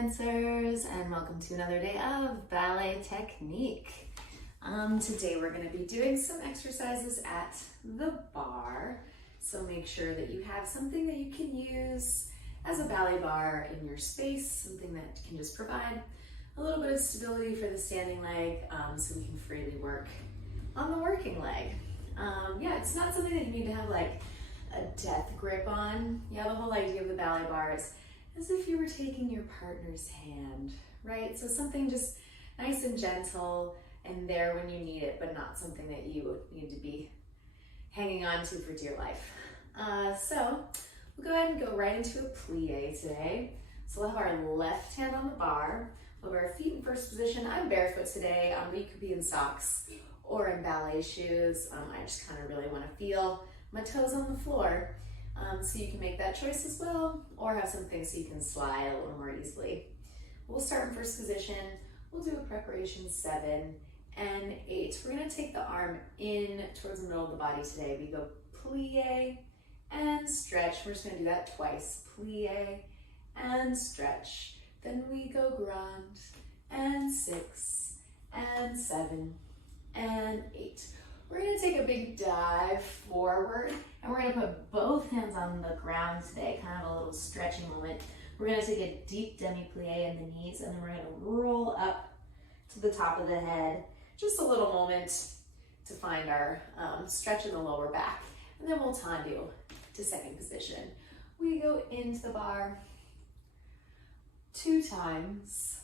dancers, and welcome to another day of Ballet Technique. Today we're going to be doing some exercises at the bar, so make sure that you have something that you can use as a ballet bar in your space, something that can just provide a little bit of stability for the standing leg, so we can freely work on the working leg. It's not something that you need to have like a death grip on. The whole idea of the ballet bar is as if you were taking your partner's hand, right? So something just nice and gentle and there when you need it, but not something that you need to be hanging on to for dear life. So we'll go ahead and go right into a plie today. So we'll have our left hand on the bar. We'll have our feet in first position. I'm barefoot today, but you could be in socks or in ballet shoes. I just kind of really want to feel my toes on the floor. So you can make that choice as well, or have something so you can slide a little more easily. We'll start in first position. We'll do a preparation 7 and 8. We're going to take the arm in towards the middle of the body today. We go plie and stretch. We're just going to do that twice. Plie and stretch. Then we go grand and 6 and 7 and 8. We're going to take a big dive forward, and we're going to put both hands on the ground today, kind of a little stretching moment. We're going to take a deep demi-plie in the knees, and then we're going to roll up to the top of the head. Just a little moment to find our stretch in the lower back, and then we'll tendu to second position. We go into the bar 2 times,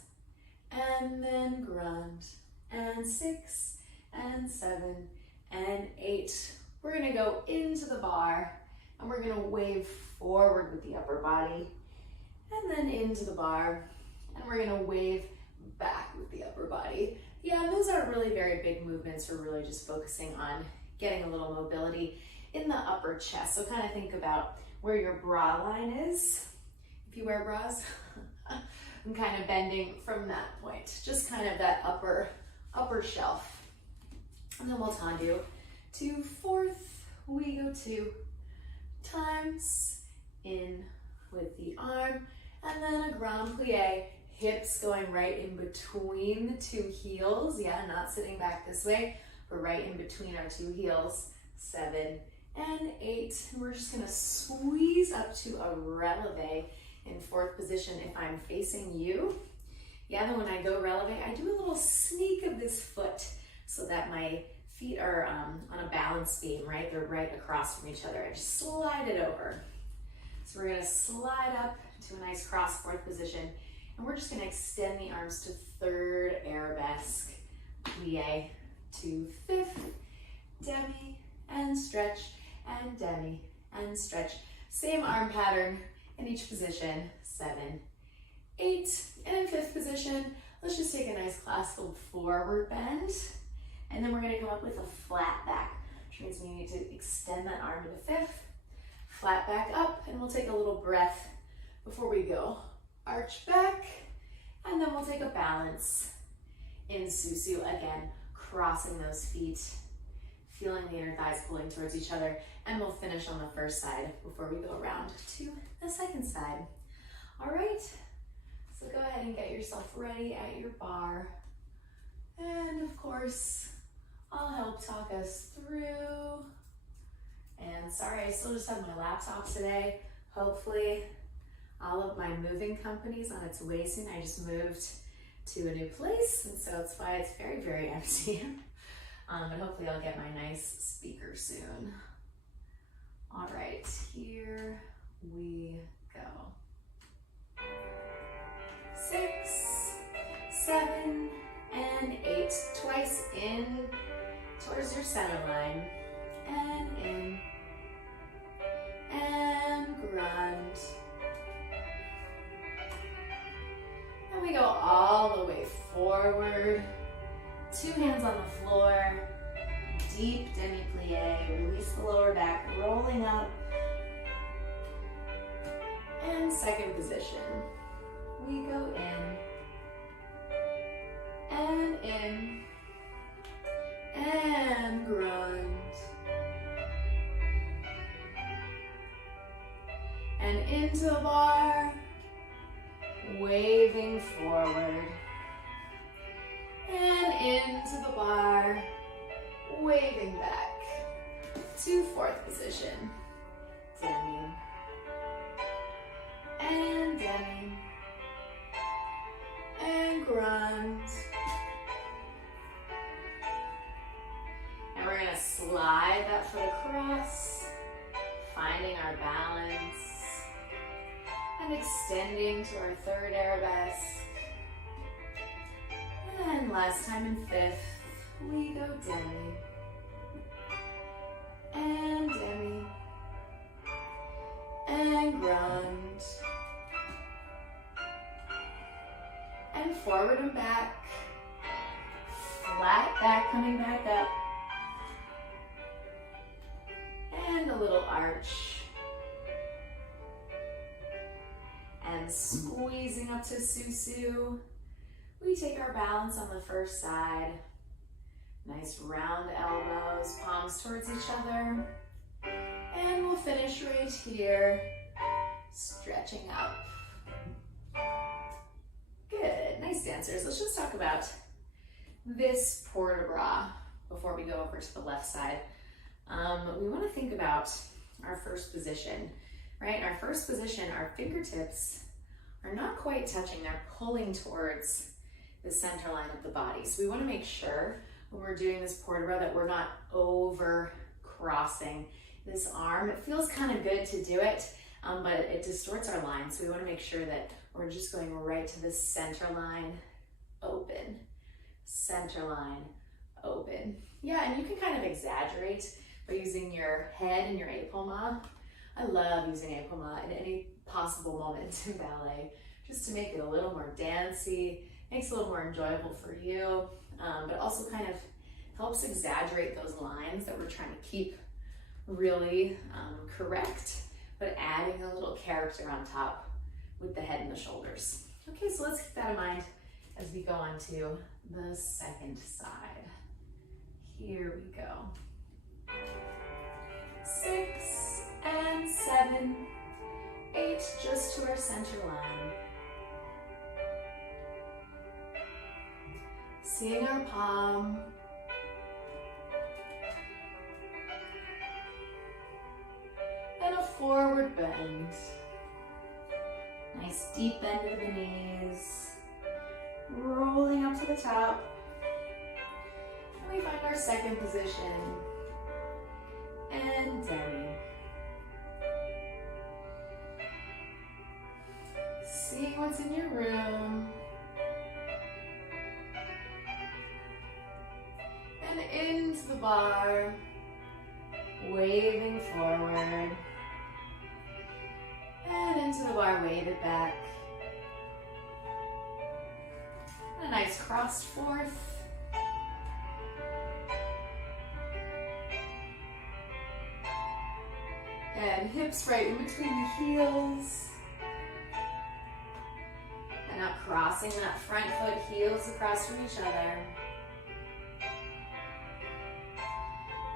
and then grand, and 6 and 7 and 8. We're gonna go into the bar and we're gonna wave forward with the upper body and then into the bar and we're gonna wave back with the upper body. And those aren't really very big movements. We're really just focusing on getting a little mobility in the upper chest. So kind of think about where your bra line is, if you wear bras, and kind of bending from that point, just kind of that upper shelf. And then we'll tendu to 4th. We go 2 times in with the arm, and then a grand plie, hips going right in between the 2 heels. Not sitting back this way, but right in between our 2 heels. 7 and 8. And we're just gonna squeeze up to a releve in 4th position if I'm facing you. Then when I go releve, I do a little sneak of this foot so that my feet are on a balance beam, right? They're right across from each other. I just slide it over. So we're gonna slide up to a nice cross 4th position, and we're just gonna extend the arms to 3rd arabesque, plie to 5th, demi and stretch, and demi and stretch. Same arm pattern in each position, 7, 8, and in 5th position, let's just take a nice classical forward bend. And then we're gonna come up with a flat back, which means we need to extend that arm to the 5th, flat back up, and we'll take a little breath before we go. Arch back, and then we'll take a balance in susu. Again, crossing those feet, feeling the inner thighs pulling towards each other, and we'll finish on the first side before we go around to the second side. All right, so go ahead and get yourself ready at your bar. And of course, I'll help talk us through. And sorry, I still just have my laptop today. Hopefully, all of my moving company's on its way soon. I just moved to a new place, and so that's why it's very, very empty. But hopefully I'll get my nice speaker soon. All right, here we go. 6, 7, and 8, twice in towards your center line, and in, and grand. And we go all the way forward, 2 hands on the floor, deep demi-plie, release the lower back, rolling up, and second position. We go in, and grand, and into the bar, waving forward. And into the bar, waving back to fourth position. Demi. And demi. And grunt. And we're going to slide that foot across, finding our balance, and extending to our third arabesque. And last time in fifth, we go demi, and demi, and grunt, and forward and back, flat back coming back up, and a little arch, and squeezing up to Susu. We take our balance on the first side. Nice round elbows, palms towards each other. And we'll finish right here, stretching up. Good, nice dancers. Let's just talk about this port de bras before we go over to the left side. We want to think about our first position, right? In our first position, our fingertips are not quite touching. They're pulling towards the center line of the body. So we want to make sure when we're doing this port de bras that we're not over crossing this arm. It feels kind of good to do it, but it distorts our line. So we want to make sure that we're just going right to the center line, open, center line, open. Yeah, and you can kind of exaggerate by using your head and your épaulement. I love using épaulement in any possible moment in ballet, just to make it a little more dancey, makes it a little more enjoyable for you, but also kind of helps exaggerate those lines that we're trying to keep really correct, but adding a little character on top with the head and the shoulders. Okay, so let's keep that in mind as we go on to the second side. Here we go. 6 and 7, 8 just to our center line. Seeing our palm. And a forward bend. Nice deep bend of the knees. Rolling up to the top. And we find our second position. And demi. Seeing what's in your room. And into the bar, waving forward, and into the bar, wave it back. And a nice crossed fourth. And hips right in between the heels. And not crossing that front foot, heels across from each other.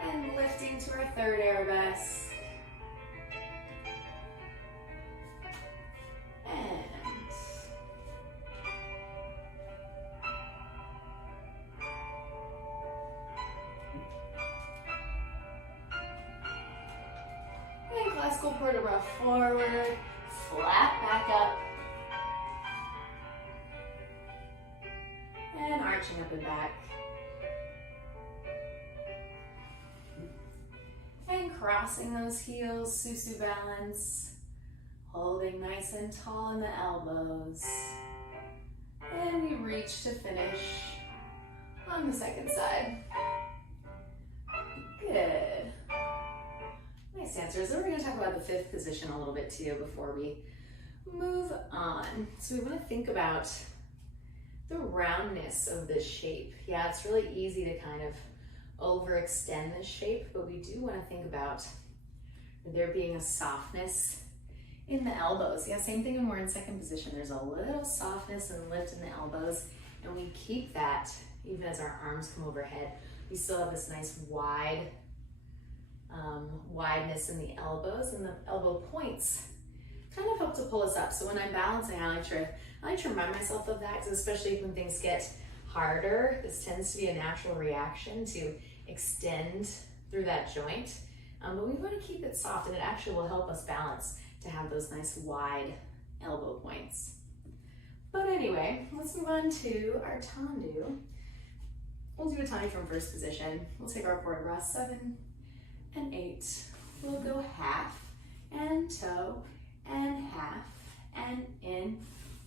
And lifting to our third arabesque. And classical port de bras forward, flat back up. And arching up and back. And crossing those heels, Susu balance, holding nice and tall in the elbows. And we reach to finish on the second side. Good. Nice dancers. Then we're going to talk about the fifth position a little bit too before we move on. So we want to think about the roundness of this shape. Yeah, it's really easy to kind of overextend this shape, but we do want to think about there being a softness in the elbows. Yeah, same thing when we're in second position. There's a little softness and lift in the elbows, and we keep that even as our arms come overhead. We still have this nice wideness in the elbows, and the elbow points kind of help to pull us up. So when I'm balancing, I like to remind myself of that, because especially when things get harder, this tends to be a natural reaction to extend through that joint. But we want to keep it soft, and it actually will help us balance to have those nice wide elbow points. But anyway, let's move on to our tendu. We'll do a tani from first position. We'll take our forward cross, 7 and 8. We'll go half and toe and half and in.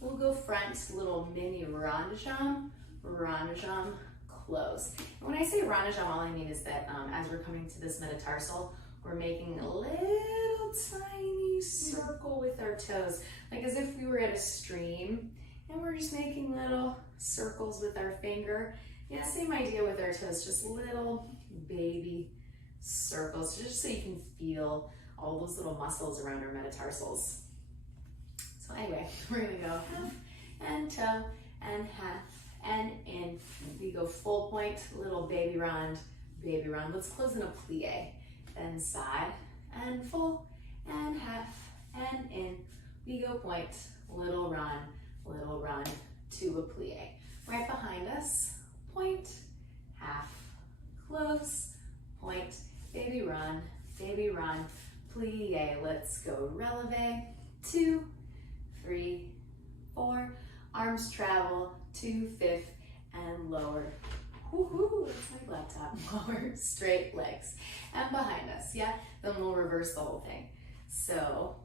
We'll go front, little mini Rhonda Jump, close. And when I say Rhonda Jump, all I mean is that as we're coming to this metatarsal, we're making a little tiny circle with our toes, like as if we were at a stream, and we're just making little circles with our finger. Yeah, same idea with our toes, just little baby circles, just so you can feel all those little muscles around our metatarsals. So anyway, we're gonna go half and toe and half and in. We go full point, little baby run. Let's close in a plie. Then side and full and half and in. We go point, little run to a plie. Right behind us, point, half, close, point, baby run, plie. Let's go releve, 2, 3, 4. Arms travel to 5th and lower. Woohoo, that's my laptop. Lower, straight legs. And behind us, yeah? Then we'll reverse the whole thing. So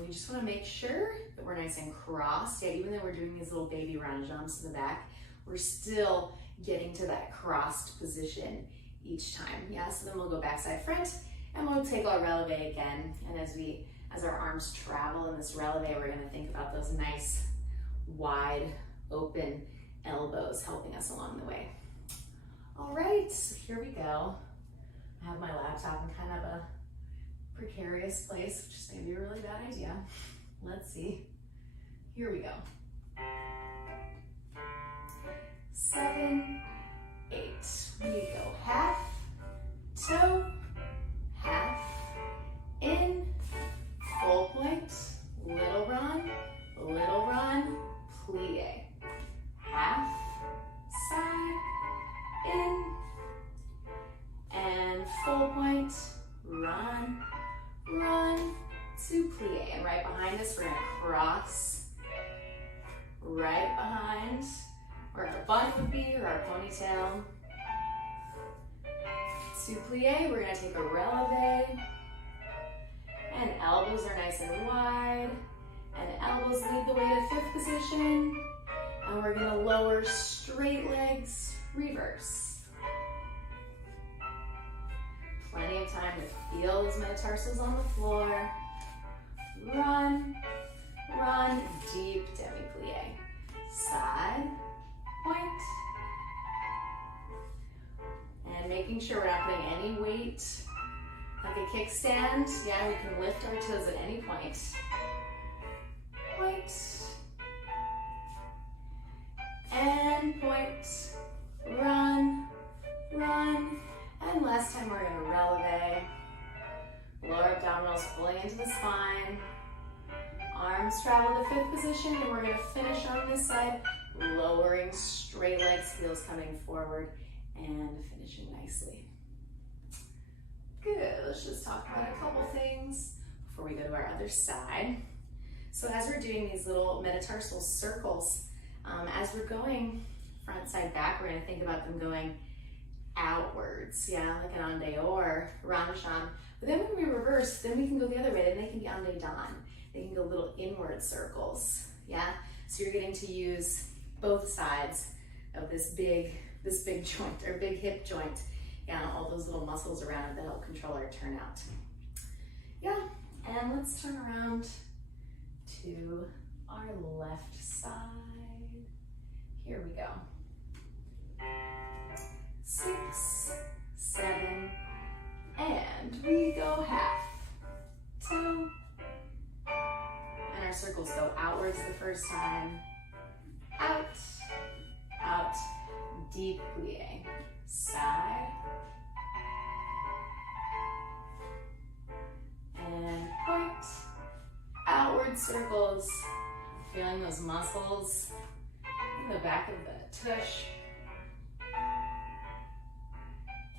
we just want to make sure that we're nice and crossed. Yeah, even though we're doing these little baby round jumps in the back, we're still getting to that crossed position each time. Yeah, so then we'll go backside front, and we'll take our releve again. And as our arms travel in this releve, we're going to think about those nice, wide, open elbows helping us along the way. All right, so here we go. I have my laptop in kind of a precarious place, which is maybe a really bad idea. Let's see. Here we go. 7, 8. We go half, toe, half, in, full point, little run, plie. Half, side, in, and full point, run to plie. And right behind us, we're gonna cross right behind where our bun would be, or our ponytail. To plie, we're gonna take a releve, and elbows are nice and wide, and elbows lead the way to 5th position, and we're gonna lower straight legs, reverse. Plenty of time to feel those metatarsals on the floor. Run, deep demi-plie. Side, point. And making sure we're not putting any weight, like a kickstand. Yeah, we can lift our toes at any point. Point. And point. Run. And last time we're gonna releve. Lower abdominals fully into the spine. Arms travel to 5th position, and we're gonna finish on this side, lowering straight legs, heels coming forward, and finishing nicely. Good, let's just talk about a couple things before we go to our other side. So as we're doing these little metatarsal circles, as we're going front, side, back, we're gonna think about them going outwards, yeah, like an ande or ranjan. But then when we reverse, then we can go the other way, then they can be ande dan. They can go little inward circles, yeah? So you're getting to use both sides of this big joint, or big hip joint, yeah, and all those little muscles around it that help control our turnout. Yeah, and let's turn around to our left side. Here we go. 6, 7, and we go half, toe, and our circles go outwards the first time, out, deep plie, side, and point, outward forward circles, feeling those muscles in the back of the tush.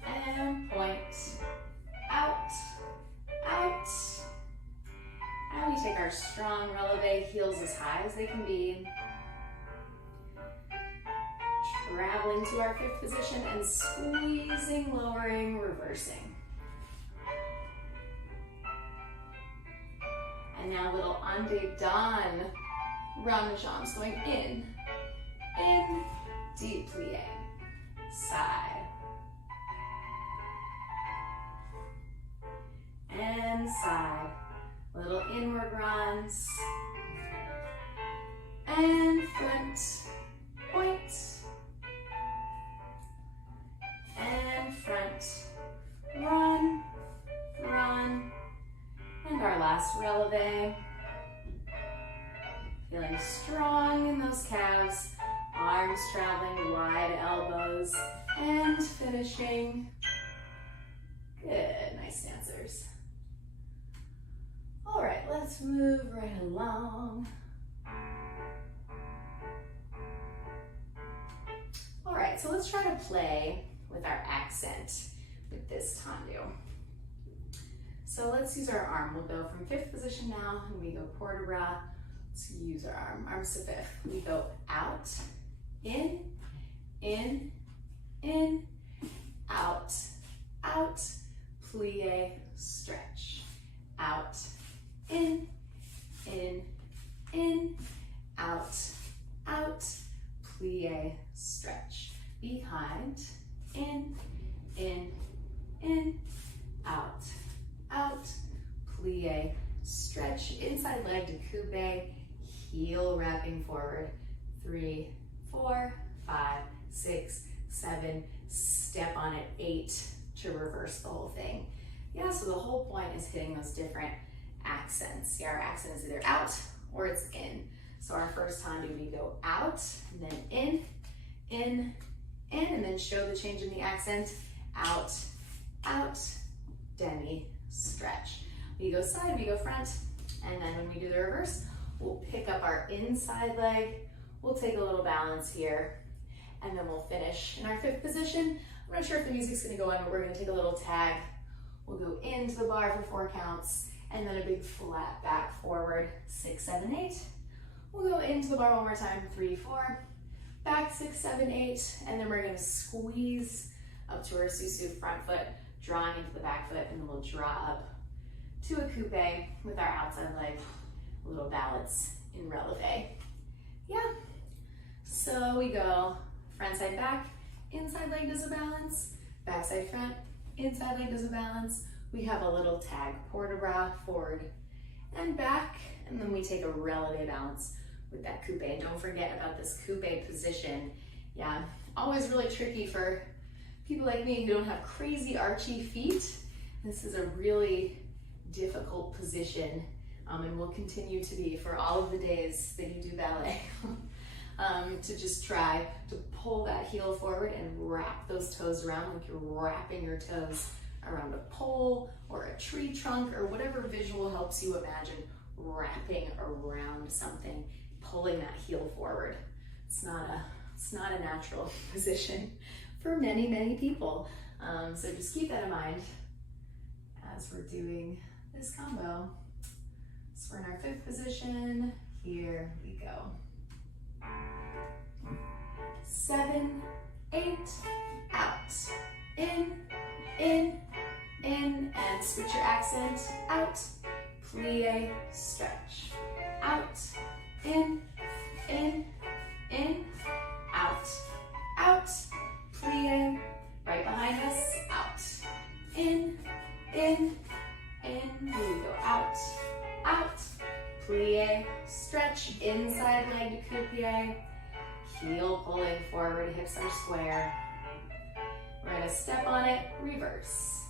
And point, out, out. And we take our strong releve, heels as high as they can be. Traveling to our fifth position and squeezing, lowering, reversing. And now little Untitled Rhonda Jumps going in, deep plie, side, and side. Little inward runs, and front, point, and front, run, run, and our last releve. Feeling strong in those calves, arms traveling wide, elbows, and finishing. Good, nice dancers. All right, let's move right along. All right, so let's try to play with our accent with this tendu. So let's use our arm. We'll go from fifth position now, and we go port de bras. Let's use our arm, arms to fifth. We go out, in, out, out, plie, stretch, out, in, out, out, plie, stretch, behind, in, out, out, plie, stretch, inside leg to coupe, heel wrapping forward, 3, 4, 5, 6, 7, step on it, 8 to reverse the whole thing. Yeah, so the whole point is hitting those different accents. Yeah, our accent is either out or it's in. So our first tendu, we go out, and then in, and then show the change in the accent, out, out, demi, stretch. We go side, we go front, and then when we do the reverse, we'll pick up our inside leg, we'll take a little balance here, and then we'll finish in our fifth position. I'm not sure if the music's gonna go on, but we're gonna take a little tag. We'll go into the bar for 4 counts, and then a big flat back forward, 6, 7, 8. We'll go into the bar one more time, 3, 4, back 6, 7, 8, and then we're gonna squeeze up to our susu front foot, drawing into the back foot, and then we'll draw up to a coupe with our outside leg, a little balance in releve. Yeah, so we go front side back, inside leg does a balance, back side front, inside leg does a balance. We have a little tag, port de bras, forward and back, and then we take a releve balance with that coupe. And don't forget about this coupe position. Yeah, always really tricky for people like me who don't have crazy archy feet. This is a really difficult position, and will continue to be for all of the days that you do ballet. To just try to pull that heel forward and wrap those toes around like you're wrapping your toes around a pole or a tree trunk or whatever visual helps you imagine wrapping around something, pulling that heel forward. It's not a natural position for many, many people. So just keep that in mind as we're doing this combo. So we're in our fifth position. Here we go. 7, 8, out, in, and switch your accent, out, plie, stretch, out, in, out, out, plie, right behind us, out, in, we go out, plie, stretch, inside leg to coupe, heel pulling forward, hips are square. We're gonna step on it, reverse.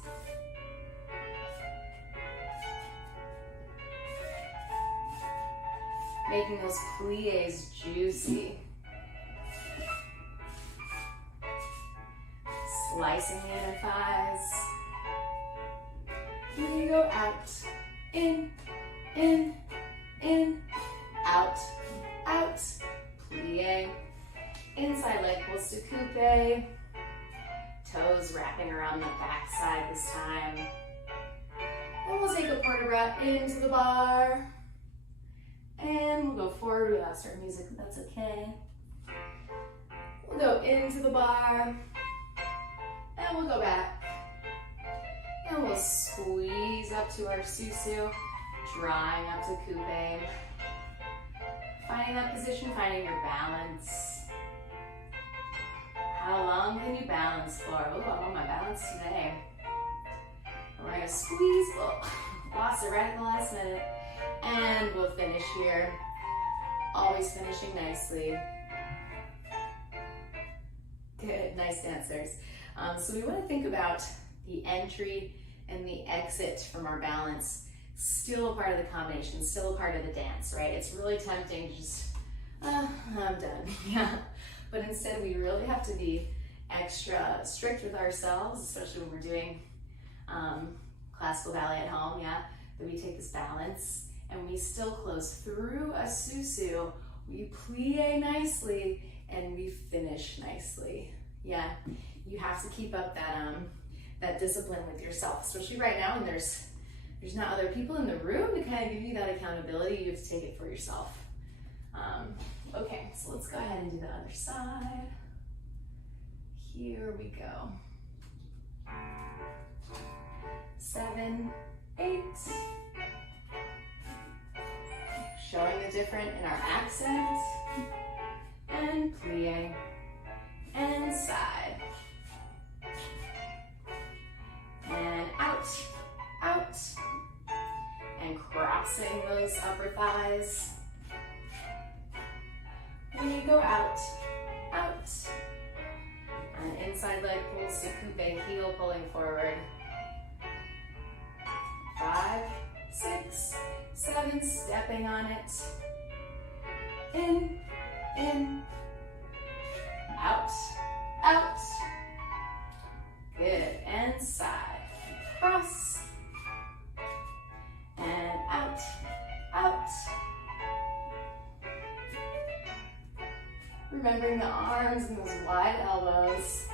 Making those plies juicy. Slicing the inner thighs. We go out, in, in, out, out, plie, inside leg pulls to coupe, toes wrapping around the back side this time. And we'll take a port de bras into the bar, and we'll go forward. We lost our music, but that's okay. We'll go into the bar, and we'll go back, and we'll squeeze up to our susu, drawing up to coupe, finding that position, finding your balance. How long can you balance for? Oh, I want my balance today. And we're gonna squeeze, oh, lost it right at the last minute, and we'll finish here. Always finishing nicely. Good, nice dancers. So we want to think about the entry and the exit from our balance, still a part of the combination, still a part of the dance, right? It's really tempting to just, I'm done, yeah. But instead we really have to be extra strict with ourselves, especially when we're doing classical ballet at home, yeah, that we take this balance and we still close through a susu, we plie nicely, and we finish nicely. Yeah, you have to keep up that discipline with yourself, especially right now when there's not other people in the room to kind of give you that accountability. You have to take it for yourself. Okay, so let's go ahead and do the other side. Here we go. 7, 8. Showing the different in our accent. And plie. And side. And out, out. And crossing those upper thighs. We go out, out. And inside leg pulls to coupe, heel pulling forward. 5, 6, 7, stepping on it. In, out, out. Good, and side, cross. And out, out. Remembering the arms and those wide elbows.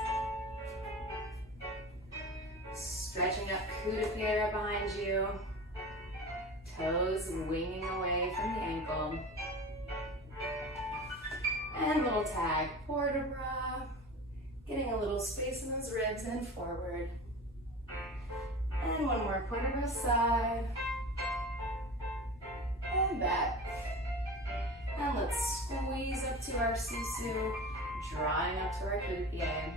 Stretching up coup de pied right behind you. Toes winging away from the ankle. And little tag, port de bras. Getting a little space in those ribs and forward. And one more port de bras side. And back. And let's squeeze up to our susu, drawing up to our coup de pied.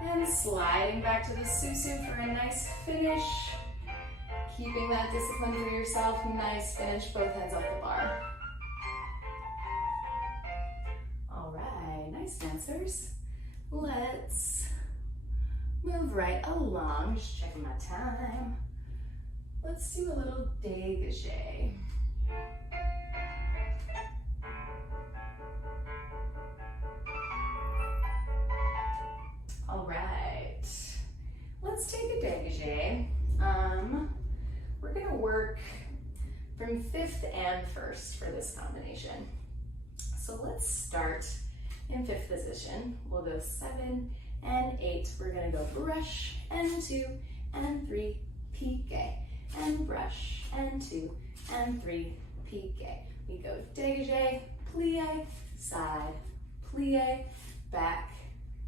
And sliding back to the susu for a nice finish. Keeping that discipline for yourself, nice finish, both hands off the bar. All right, nice dancers. Let's move right along, just checking my time. Let's do a little dégagé. All right, let's take a dégagé. We're gonna work from 5th and 1st for this combination. So let's start in 5th position. We'll go 7 and 8. We're gonna go brush and 2 and 3, piqué. And brush, and 2, and 3, piqué. We go dégagé, plie, side, plie, back,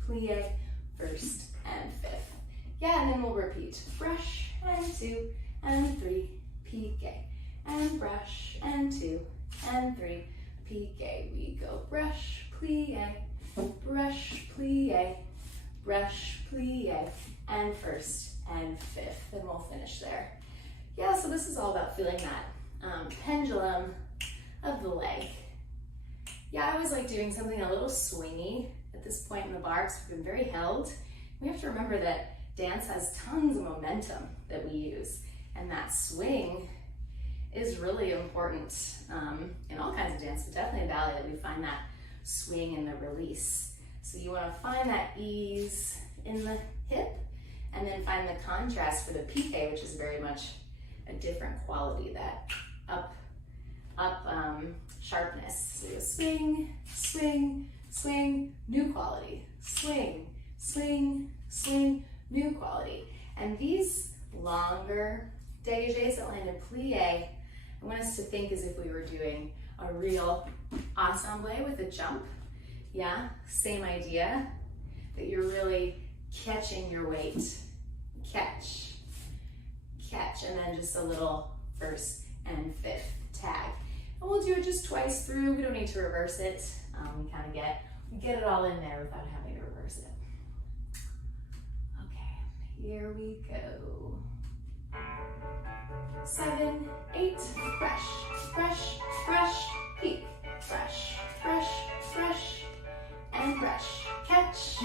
plie, 1st and 5th. Yeah, and then we'll repeat. Brush, and 2, and 3, piqué. And brush, and 2, and 3, piqué. We go brush, plie, brush, plie, brush, plie, and 1st and 5th. And we'll finish there. Yeah, so this is all about feeling that pendulum of the leg. Yeah, I always like doing something a little swingy at this point in the bar because we've been very held. We have to remember that dance has tons of momentum that we use, and that swing is really important in all kinds of dance, but definitely in ballet that we find that swing and the release. So you want to find that ease in the hip And then find the contrast for the piqué, which is very much a different quality, that up sharpness. So you go swing, swing, swing, new quality. Swing, swing, swing, new quality. And these longer dégagés that land in plie, I want us to think as if we were doing a real ensemble with a jump. Yeah, same idea, that you're really catching your weight. Catch, catch, and then just a little first and fifth tag. And we'll do it just twice through. We don't need to reverse it. We kind of get it all in there without having to reverse it. Okay, here we go. 7, 8, brush, brush, brush, peek, brush, brush, brush, and brush. Catch,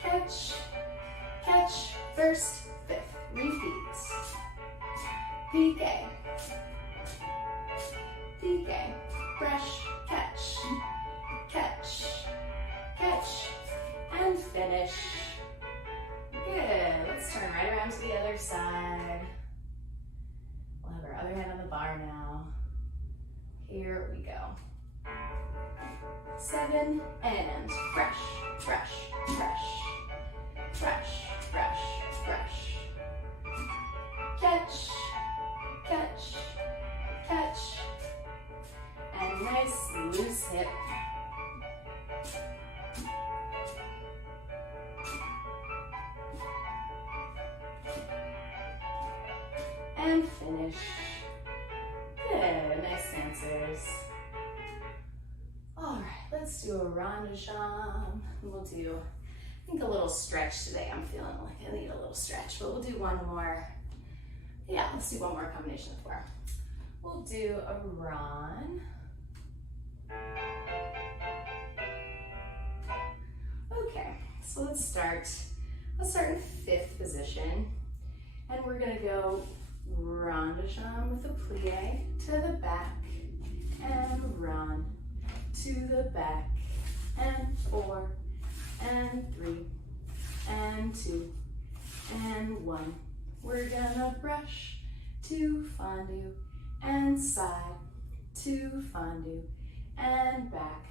catch, catch, first, fifth, repeat. Piqué, piqué, brush, catch, catch, catch, and finish. Good, let's turn right around to the other side. We'll have our other hand on the bar now. Here we go. 7, and brush, brush, brush, brush, brush, brush. Catch, catch, catch, and nice loose hip. And finish. Good, nice answers. All right, let's do a Rhonda Jump. We'll do, I think, a little stretch today. I'm feeling like I need a little stretch, but we'll do one more. Yeah, let's do one more combination of 4. We'll do a run. Okay, so let's start in 5th position. And we're gonna go Rhonda Jump with a plie to the back and run to the back, and 4 and 3 and 2 and 1. We're gonna brush to fondue and side to fondue and back,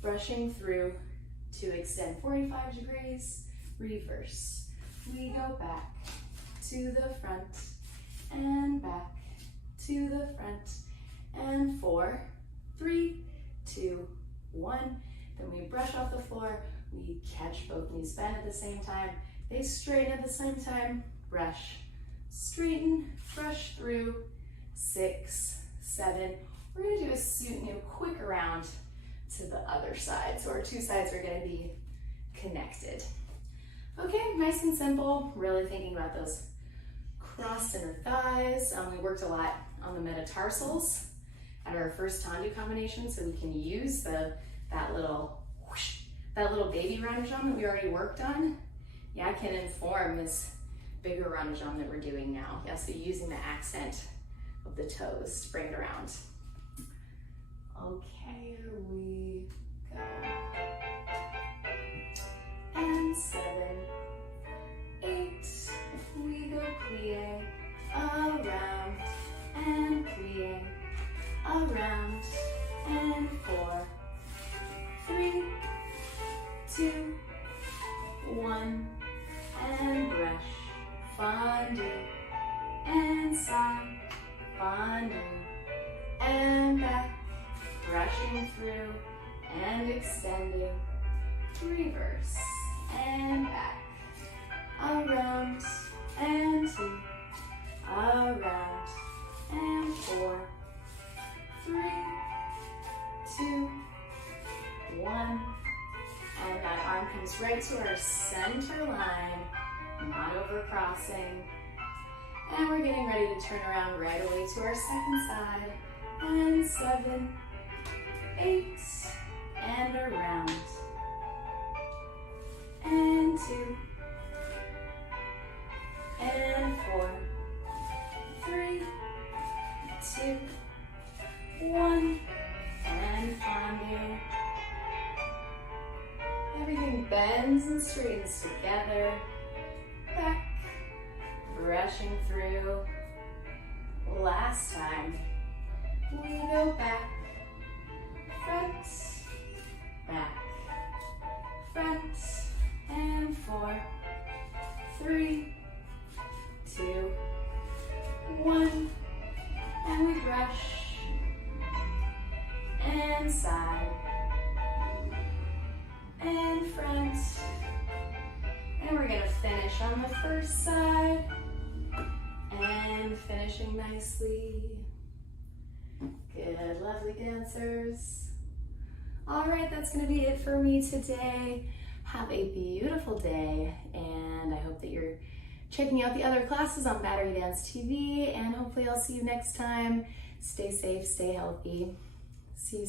brushing through to extend 45 degrees, reverse. We go back to the front and back to the front, and 4, 3, 2, 1. Then we brush off the floor, we catch both knees bend at the same time, they straighten at the same time, brush, straighten, brush through, 6, 7. We're gonna do a quick around to the other side. So our 2 sides are gonna be connected. Okay, nice and simple, really thinking about those crossed inner thighs. We worked a lot on the metatarsals at our first tendu combination, so we can use that little baby Rhonda Jump that we already worked on. Yeah, can inform this bigger Rhonda Jump that we're doing now. Yeah, so using the accent of the toes to bring it around. Okay, here we go. And 7, 8, we go plie, around, and plie, around, and 4, 3, 2, 1, and brush, fondue, and side, fondue, and back, brushing through, and extending, reverse, and back, around, and 2, around, and 4, 3, 2, 1, and that arm comes right to our center line, not over crossing, and we're getting ready to turn around right away to our second side, and 7, 8, and around, and 2, and 4, 3, 2, 1, and fondue. Everything bends and straightens together. Back brushing through. Last time, we go back, front, back, front, and 4, 3, 2, 1, and we brush, and side, and front, and we're going to finish on the first side, and finishing nicely. Good, lovely dancers. All right, that's going to be it for me today. Have a beautiful day, and I hope that you're checking out the other classes on Battery Dance TV, and hopefully I'll see you next time. Stay safe, stay healthy. See you soon.